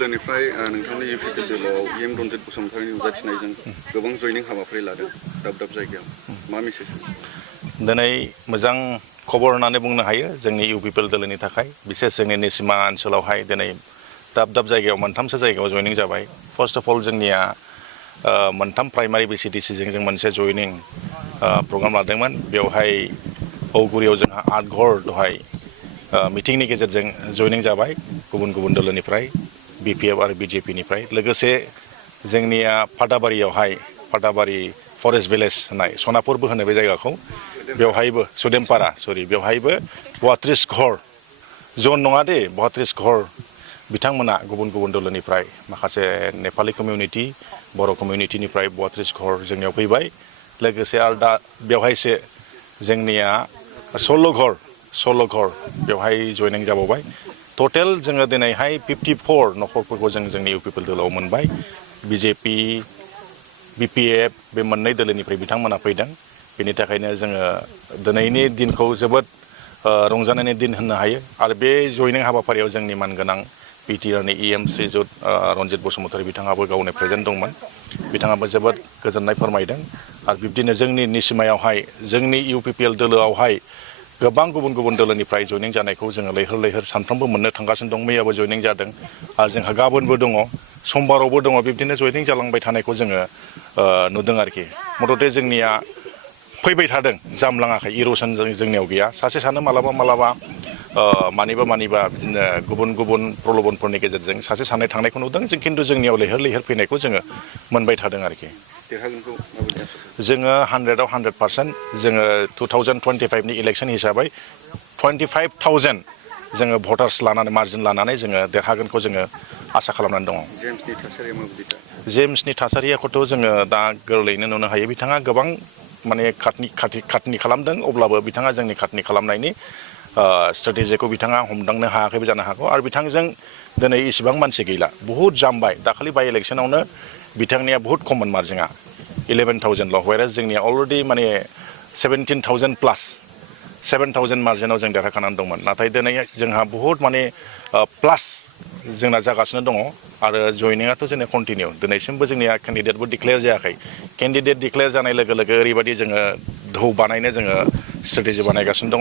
बेनिफ्राय नोंथांनि इउपिपि दोलोआव एम रन्जित बसुमतारिनि नुजाथिनायजों गोबां जयनिं हाबाफारि लादों दाब दाब जायगायाव मा मेसेज दिनै मोजां खबर होननानै बुंनो हायो जोंनि इउपिपि दोलोनि थाखाय बिसेस जोंनि निसिमा ओनसोलावहाय दिनै दाब दाब जायगायाव मोनथामसो जायगायाव जयनिं जाबाय फार्स्ट अफ अल जोंनिया मोनथाम प्राइमारि बिसिडिसिजों जों मोनसे जयनिं प्रग्राम लादोंमोन बेवहाय औगुरियाव जोंहा 8 घर दहाय मिटिंनि गेजेरजों जयनिं जाबाय गुबुन गुबुन दोलोनिफ्राय बिपिएफ आरो बिजेपिनिफ्राय लोगोसे जोंनिया फाटाबारि फरेस्ट भिलेज होननाय सनापुरबो होनो बे जायगाखौ बेवहायबो सुदेमपारा बेवहायबो 32 घर जन नङा दे 32 घर बिथांमोना गुबुन गुबुन दोलोनिफ्राय माखासे नेपाली कमिउनिटि बर' कमिउनिटिनिफ्राय 32 घर जोंनियाव फैबाय लोगोसे आरो दा बेवहायसो जोंनिया 16 घर बेवहाय जयनिं जाबावबाय टटेल जोङो दिनैहाय 54 नख'रफोरखौ जोंनि इउपिपि दोलोआव मोनबाय बिजेपि बिपिएफ बे मोननै दोलोनिफ्राय बिथांमोना फैदों बेनि थाखायनो जोङो दिनैनि दिनखौ जोबोद रंजानायनि दिन होननो हायो आरो बे जयनिं हाबाफारियाव जोंनि मानगोनां बिटिआरनि इएम श्रीजुत रन्जित बसुमतारि बिथाङाबो गावनो प्रेजेन्ट दंमोन बिथाङाबो जोबोद गोजोननाय फोरमायदों आरो बिब्दिनो जोंनि निसिमायावहाय जोंनि इउपिपि दोलोआवहाय गोबां गुबुन गुबुन दोलोनिफ्राय जयनिं जानायखौ जोङो लैहोर सानफ्रोमबो मोननो थांगासिनो दं मैयाबो जयनिं जादों आरो जोंहा गाबोनबो दङ समबारावबो दङ बिब्दिनो जयनिं जालांबाय थानायखौ जोङो नुदों आरोखि मथथे जोंनिया फैबाय थादों जामलाङाखै इर'सन जोंनियाव गैया सासे सानो मालाबा मानिबा बिदिनो गुबुन गुबुन प्रलबनफोरनि गेजेरजों सासे सानै थांनायखौ नुदों जों खिन्थु जोंनियाव लैहोर फैनायखौ जोङो मोनबाय थादों आरोखि जोङो 100आव 100% जोङो 2025 नि इलेक्सन हिसाबै 25,000 जोङो भटार्स लानानै मार्जिन लानानै जोङो देरहागोनखौ जोङो आसा खालामनानै दङ जेम्सनि थासारियाखौथ' जोङो दा गोरलैयैनो नुनो हायो बिथाङा गोबां माने खाथनि खालामदों अब्लाबो बिथाङा जोंनि खाथनि खालामनायनि स्ट्रेटेजिखौ बिथाङा हमदांनो हायाखैबो जानो हागौ आरो बिथांजों दिनै इसिबां मानसि गैला बहुद जामबाय दाखालि बाय इलेक्सनावनो बिथांनिया बहुद खममोन मार्जिना 11,000ल' व्हेरेज जोंनिया अलरेडि माने 17,000 प्लास 7,000 मार्जिनाव जों देरहाखानानै दंमोन नाथाय दिनै जोंहा बहुद माने प्लास जोंना जागासिनो दङ आरो जयनिंआथ' जोंना कन्टिनिउ दिनैसिमबो जोंनिया केन्डिडेटबो डिक्लेयार जायाखै केन्डिडेट डिक्लेयार जानाय लोगो लोगो ओरैबायदि जोङो धौ बानायनो जोङो स्ट्रेटेजि बानायगासिनो दङ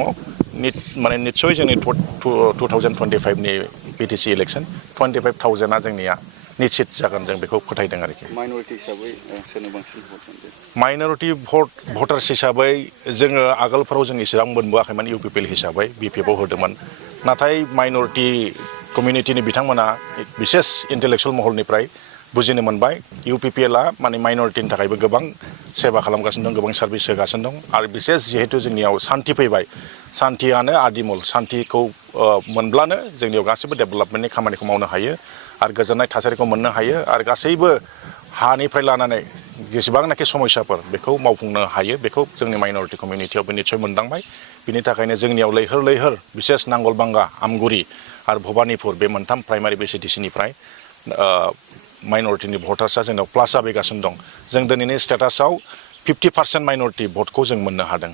माने निस्सय जोंनि 2025 नि बिटिसि इलेक्सन 25,000आ जोंनिया निश्चित जागोन जों बेखौ फोथायदों आरोखि माइनरिटि भटार्स हिसाबै जोङो आगोलफोराव जों इसेबां मोनबोआखैमोन इउपिपि हिसाबै बिपिएफआव होदोंमोन नाथाय माइनरिटि कमिउनिटिनि बिथांमोना बिसेस इन्टेलेक्सुवेल महलनिफ्राय बुजिनो मोनबाय इउपिपिएलआ माने माइनरिटिनि थाखायबो गोबां सेवा खालामगासिनो दं गोबां सार्भिस होगासिनो दं आरो बिसेस जिहेतु जोंनियाव सान्थि फैबाय सान्थियानो आदिमूल सान्थिखौ मोनब्लानो जोंनियाव गासैबो डेभेलपमेन्टनि खामानिखौ मावनो हायो आरो गोजोननाय थासारिखौ मोननो हायो आरो गासैबो हानिफ्राय लानानै जेसेबांनाखि समस्याफोर बेखौ मावफुंनो हायो बेखौ जोंनि माइनरिटि कमिउनिटियावबो निस्सय मोनदांबाय बिनि थाखायनो जोंनियाव लैहोर बिसेस नांगलबांगा आमगुरि आरो भबानिपुर बे मोनथाम प्राइमारि बिसिडिसिनिफ्राय माइनरिटिनि भटार्सआ जोंनाव प्लास जाबोगासिनो दं जों दिनैनि स्टेटासाव 50% माइनरिटि भटखौ जों मोननो हादों